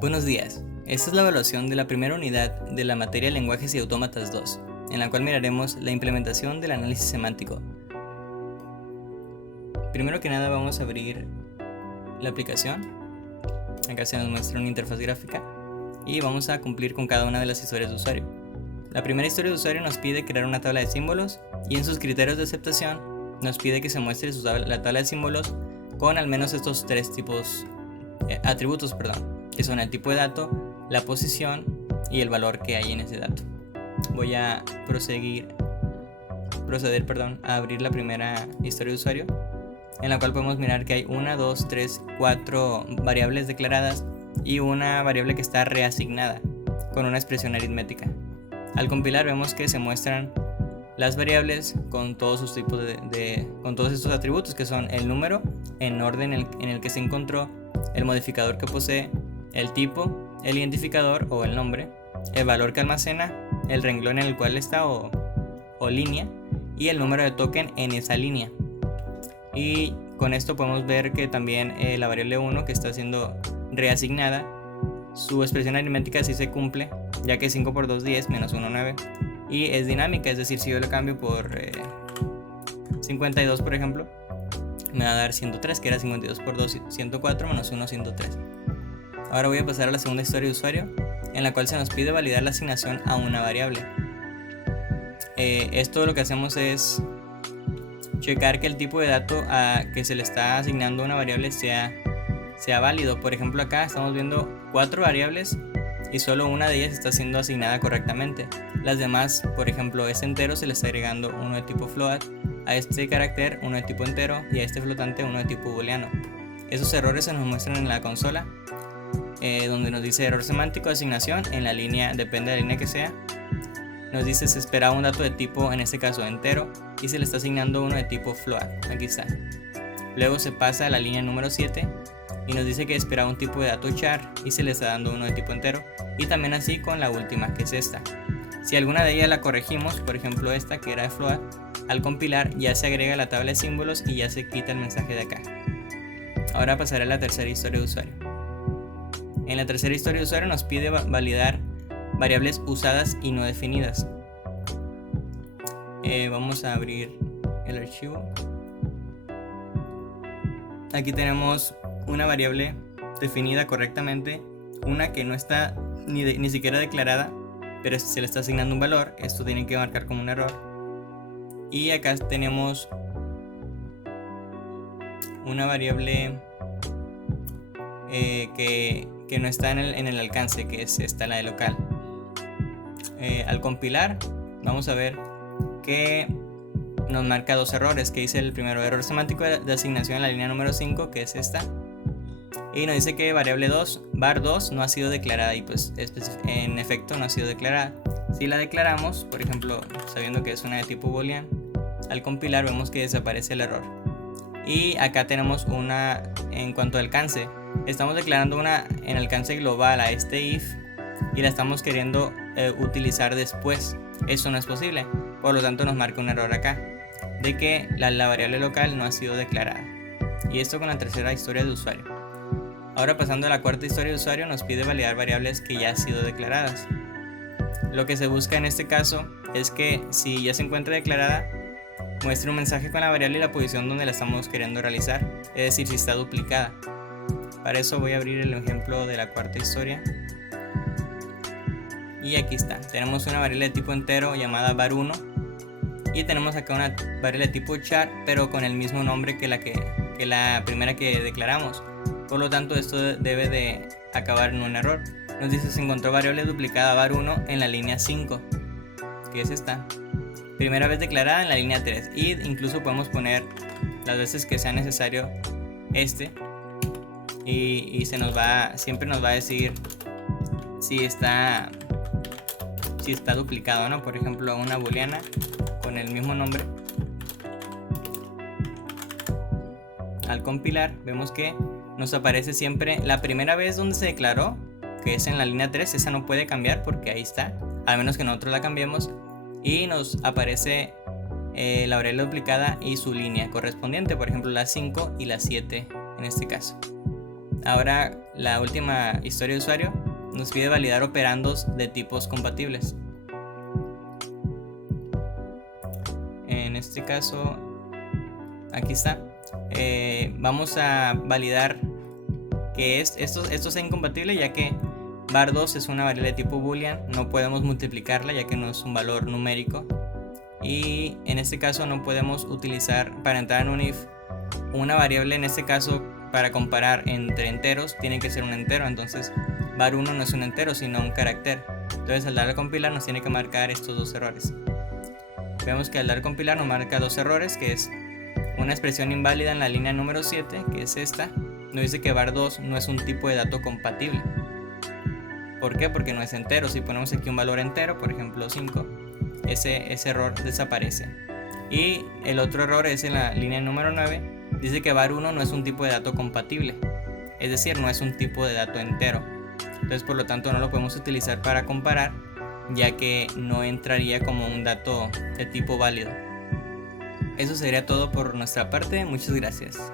Buenos días, esta es la evaluación de la primera unidad de la materia Lenguajes y Autómatas 2, en la cual miraremos la implementación del análisis semántico. Primero que nada vamos a abrir la aplicación. Acá se nos muestra una interfaz gráfica y vamos a cumplir con cada una de las historias de usuario. La primera historia de usuario nos pide crear una tabla de símbolos y en sus criterios de aceptación nos pide que se muestre la tabla de símbolos con al menos estos tres atributos, que son el tipo de dato, la posición y el valor que hay en ese dato. Voy a proceder a abrir la primera historia de usuario, en la cual podemos mirar que hay 1, 2, 3, 4 variables declaradas y una variable que está reasignada con una expresión aritmética. Al compilar vemos que se muestran las variables con todos sus tipos con todos estos atributos, que son el número en orden en el que se encontró, el modificador que posee, el tipo, el identificador o el nombre, el valor que almacena, el renglón en el cual está o línea y el número de token en esa línea. Y con esto podemos ver que también la variable 1, que está siendo reasignada, su expresión aritmética sí se cumple, ya que 5 por 2 10 menos 1 9, y es dinámica, es decir, si yo lo cambio por 52 por ejemplo, me va a dar 103, que era 52 por 2 104 menos 1 103. Ahora voy a pasar a la segunda historia de usuario, en la cual se nos pide validar la asignación a una variable. Esto lo que hacemos es checar que el tipo de dato a que se le está asignando a una variable sea válido. Por ejemplo, acá estamos viendo 4 variables y solo una de ellas está siendo asignada correctamente. Las demás, por ejemplo, este entero se le está agregando uno de tipo float, a este carácter uno de tipo entero y a este flotante uno de tipo booleano. Esos errores se nos muestran en la consola, donde nos dice error semántico de asignación en la línea, depende de la línea que sea. Nos dice se esperaba un dato de tipo, en este caso entero, y se le está asignando uno de tipo float, aquí está. Luego se pasa a la línea número 7 y nos dice que esperaba un tipo de dato char y se le está dando uno de tipo entero, y también así con la última, que es esta. Si alguna de ellas la corregimos, por ejemplo esta que era de float, al compilar ya se agrega la tabla de símbolos y ya se quita el mensaje de acá. Ahora pasaré a la tercera historia de usuario. En la tercera historia de usuario nos pide validar variables usadas y no definidas. Vamos a abrir el archivo. Aquí tenemos una variable definida correctamente, una que no está ni siquiera declarada, pero se le está asignando un valor. Esto tiene que marcar como un error. Y acá tenemos una variable que no está en el alcance, que es esta, la de local. Al compilar vamos a ver que nos marca dos errores, que dice el primero, error semántico de asignación en la línea número 5, que es esta, y nos dice que variable 2, var2, no ha sido declarada, y pues en efecto no ha sido declarada. Si la declaramos, por ejemplo, sabiendo que es una de tipo boolean, al compilar vemos que desaparece el error. Y acá tenemos una en cuanto a alcance, estamos declarando una en alcance global a este if y la estamos queriendo utilizar después. Eso no es posible, por lo tanto nos marca un error acá de que la variable local no ha sido declarada. Y esto con la tercera historia de usuario. Ahora pasando a la cuarta historia de usuario, nos pide validar variables que ya han sido declaradas. Lo que se busca en este caso es que si ya se encuentra declarada, muestre un mensaje con la variable y la posición donde la estamos queriendo realizar, es decir, si está duplicada. Para eso voy a abrir el ejemplo de la cuarta historia. Y aquí está, tenemos una variable de tipo entero llamada var1 y tenemos acá una variable de tipo char, pero con el mismo nombre que la primera que declaramos. Por lo tanto, esto debe de acabar en un error. Nos dice se encontró variable duplicada var1 en la línea 5, que es esta, primera vez declarada en la línea 3, y incluso podemos poner las veces que sea necesario y siempre nos va a decir si está duplicado, ¿no? Por ejemplo, una booleana con el mismo nombre. Al compilar vemos que nos aparece siempre la primera vez donde se declaró, que es en la línea 3, esa no puede cambiar porque ahí está, al menos que nosotros la cambiemos, y nos aparece la variable duplicada y su línea correspondiente, por ejemplo la 5 y la 7 en este caso. Ahora la última historia de usuario nos pide validar operandos de tipos compatibles. En este caso, aquí está. Vamos a validar que esto sea incompatible, ya que var2 es una variable de tipo boolean, no podemos multiplicarla ya que no es un valor numérico, y en este caso no podemos utilizar para entrar en un if una variable. En este caso, para comparar entre enteros tiene que ser un entero, entonces var1 no es un entero sino un carácter. Entonces al dar a compilar nos tiene que marcar estos dos errores. Vemos que al dar a compilar nos marca dos errores, que es una expresión inválida en la línea número 7, que es esta. Nos dice que var2 no es un tipo de dato compatible. ¿Por qué? Porque no es entero. Si ponemos aquí un valor entero, por ejemplo 5, ese error desaparece. Y el otro error es en la línea número 9, dice que var1 no es un tipo de dato compatible, es decir, no es un tipo de dato entero. Entonces por lo tanto no lo podemos utilizar para comparar, ya que no entraría como un dato de tipo válido. Eso sería todo por nuestra parte, muchas gracias.